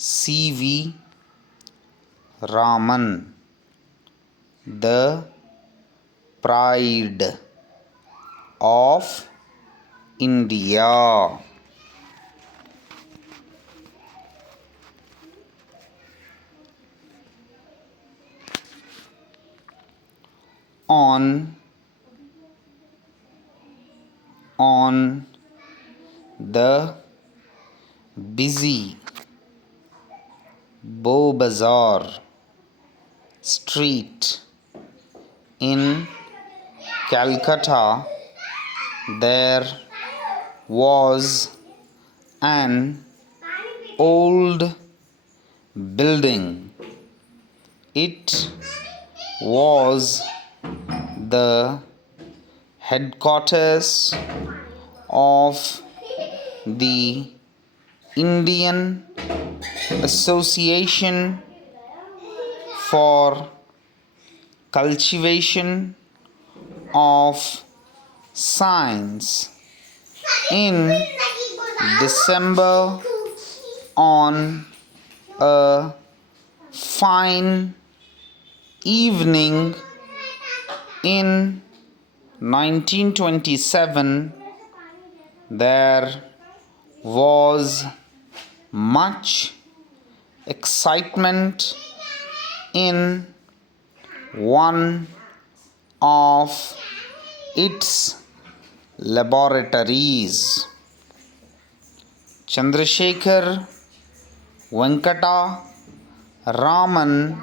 CV Raman, the pride of India. On the busy Bow Bazaar street in Calcutta, there was an old building. It was the headquarters of the Indian Association for Cultivation of Science. In December, on a fine evening in 1927, there was much excitement in one of its laboratories. Chandrasekhar Venkata Raman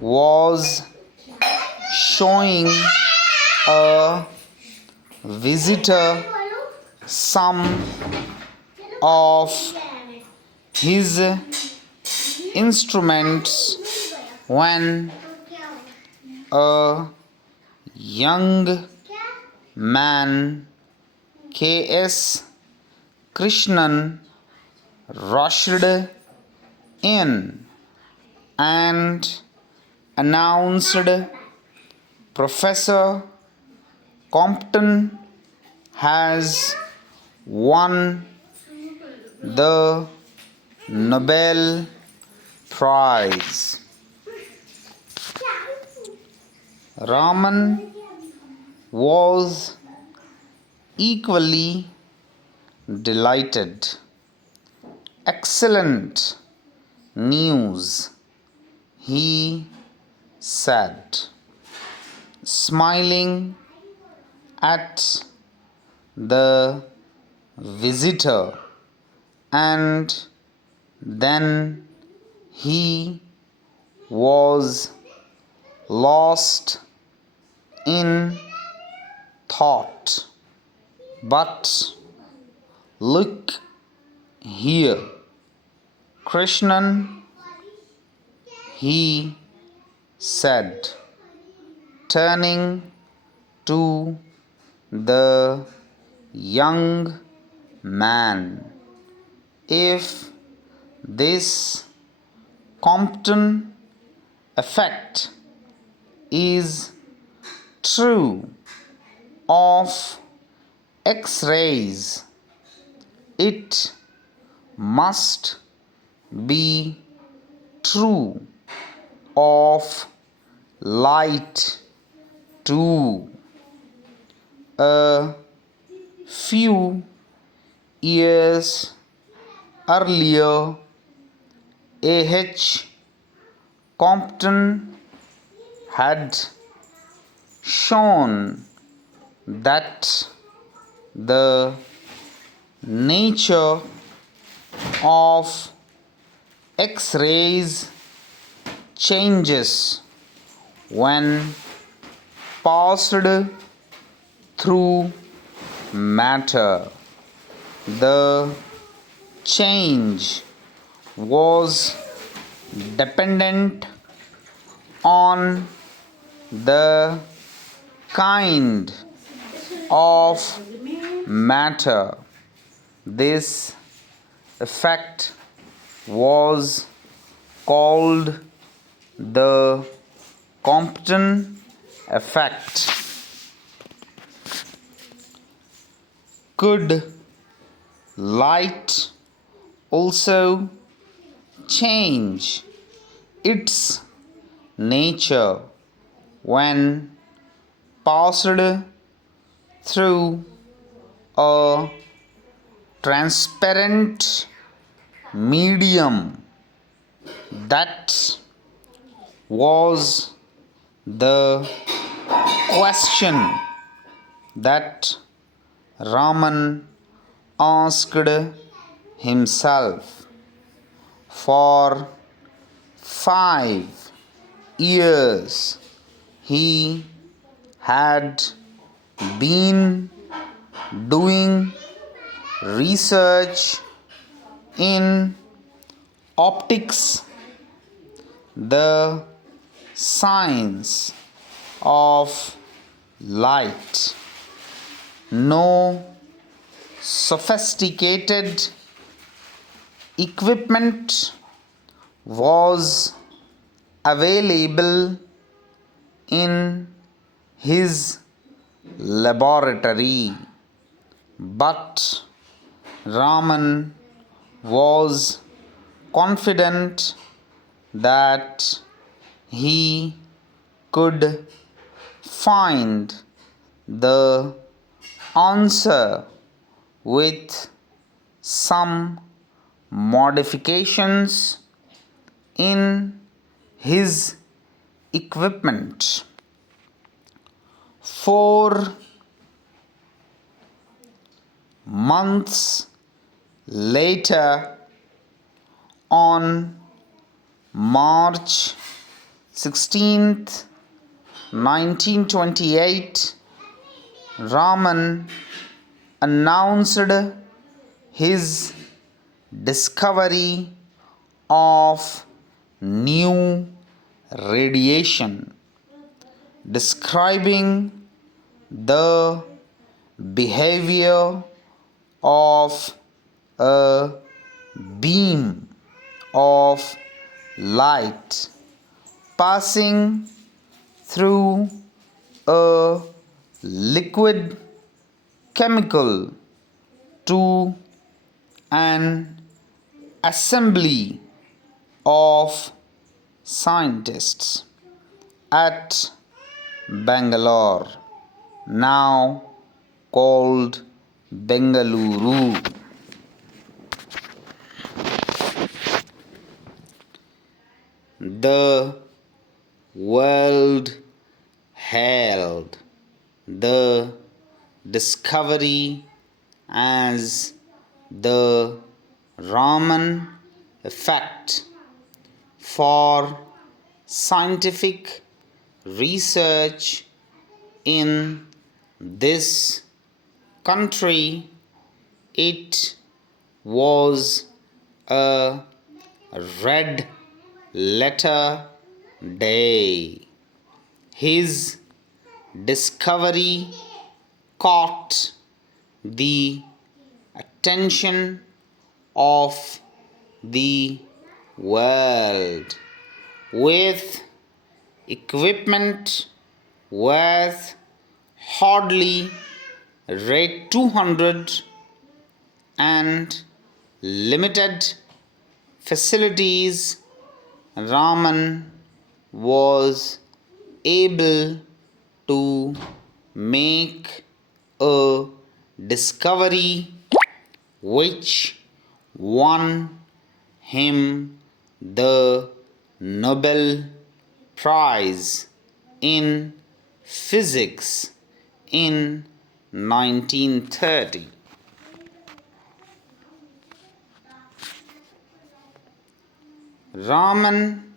was showing a visitor some of his instruments when a young man, K.S. Krishnan, rushed in and announced, "Professor Compton has won the Nobel Prize." Raman was equally delighted. "Excellent news," he said, smiling at the visitor, and then he was lost in thought. "But look here, Krishnan," he said, turning to the young man. "If this Compton effect is true of X-rays, it must be true of light too." A few years earlier, A.H. Compton had shown that the nature of X-rays changes when passed through matter. The change was dependent on the kind of matter. This effect was called the Compton effect. Could light also change its nature when passed through a transparent medium. That was the question that Raman asked himself. For 5 years he had been doing research in optics, the science of light. No sophisticated equipment was available in his laboratory, but Raman was confident that he could find the answer with some modifications in his equipment. 4 months later, on March 16th, 1928, Raman announced his discovery of new radiation, describing the behavior of a beam of light passing through a liquid chemical to an assembly of scientists at Bangalore, now called Bengaluru. The world hailed the discovery as the Raman effect. For scientific research in this country, it was a red letter day. His discovery caught the attention of the world. With equipment worth hardly rate 200 and limited facilities, Raman was able to make a discovery which won him the Nobel Prize in Physics in 1930. Raman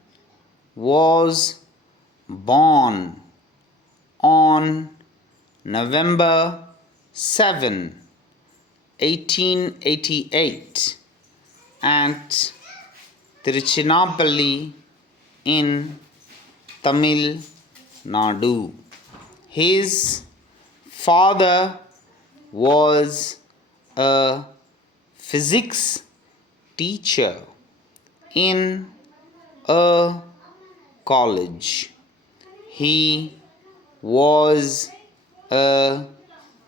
was born on November 7, 1888 at Tiruchinappalli in Tamil Nadu. His father was a physics teacher in a college. He was a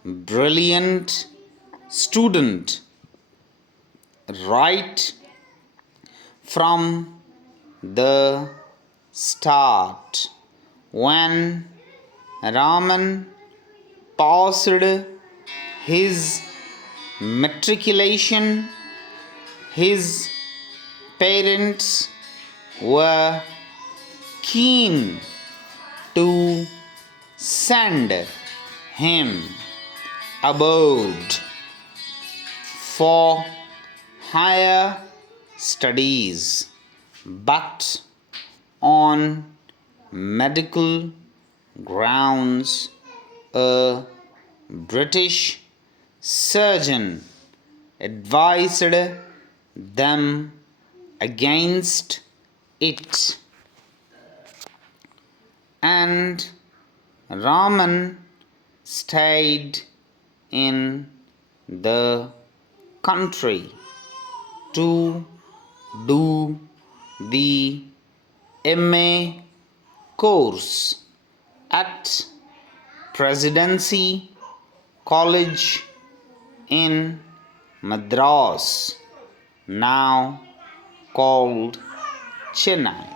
brilliant student right from the start. When Raman passed his matriculation, his parents were keen to send him abroad for higher studies, but on medical grounds, a British surgeon advised them against it, and Raman stayed in the country to do the MA course at Presidency College in Madras, now called Chennai.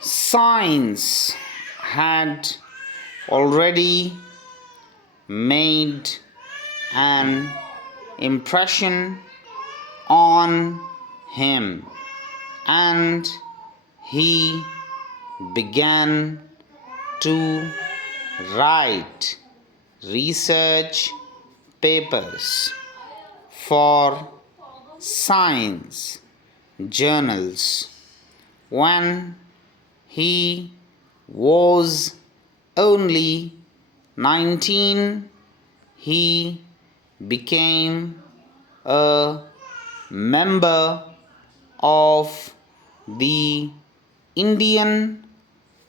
Science had already made an impression on him, and he began to write research papers for science journals. When he was only 19, he became a member of the Indian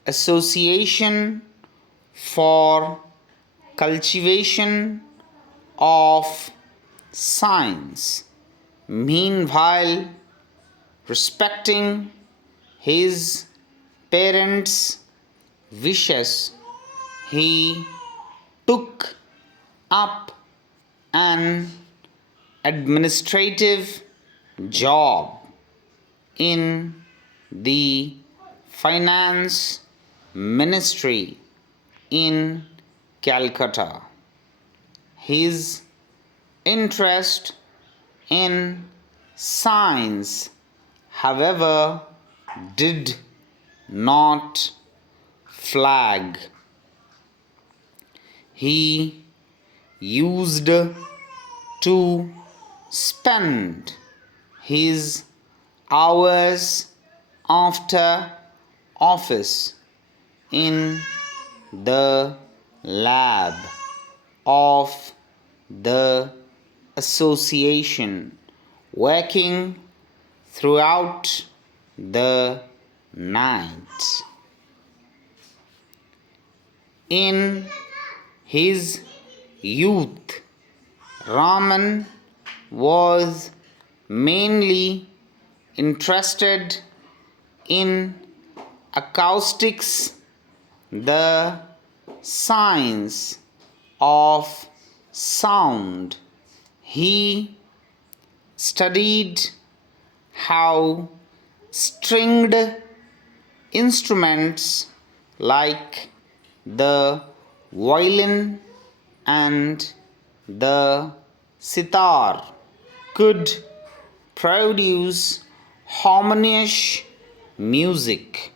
Association for Cultivation of Science. Meanwhile, respecting his parents' wishes, he took up an administrative job in the finance ministry in Calcutta. His interest in science, however, did not flag. He used to spend his hours after office in the lab of the association, working throughout the night. In his youth, Raman was mainly interested in acoustics, the science of sound. He studied how stringed instruments like the violin and the sitar could produce harmonious music.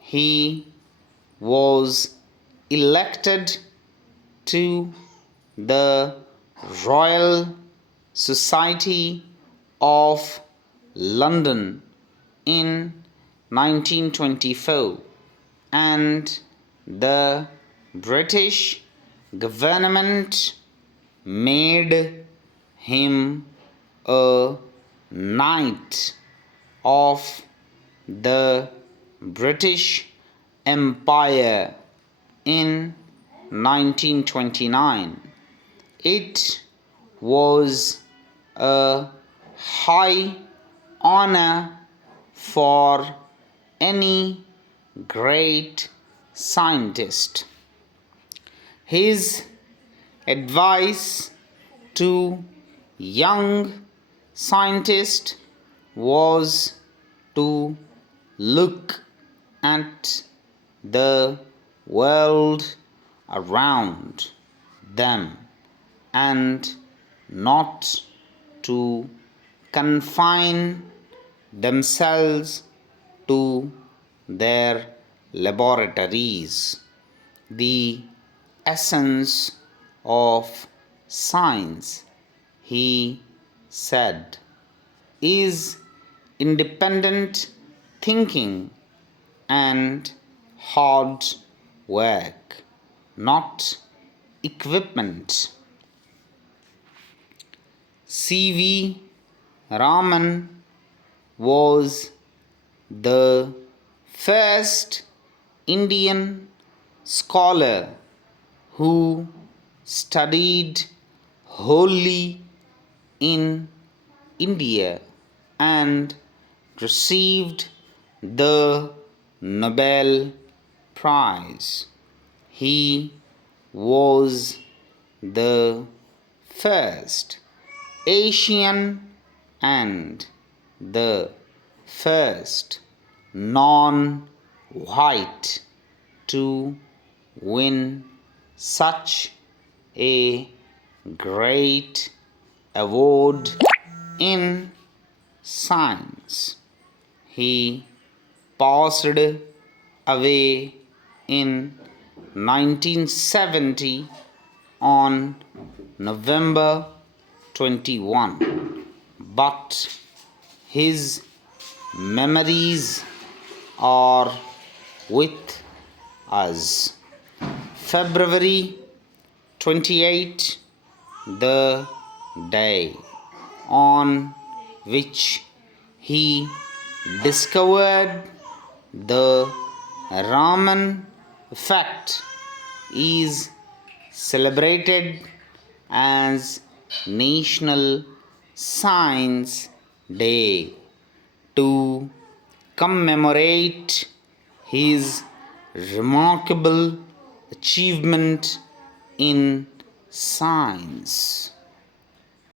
He was elected to the Royal Society of London in 1924, and the British government made him a Knight of the British Empire in 1929. It was a high honor for any great scientist. His advice to young scientist was to look at the world around them and not to confine themselves to their laboratories. The essence of science, he said, is independent thinking and hard work, not equipment. CV Raman was the first Indian scholar who studied wholly in India and received the Nobel Prize. He was the first Asian and the first non white to win such a great award in science. He passed away in 1970 on November 21, but his memories are with us. February 28, the day on which he discovered the Raman effect, is celebrated as National Science Day to commemorate his remarkable achievement in science.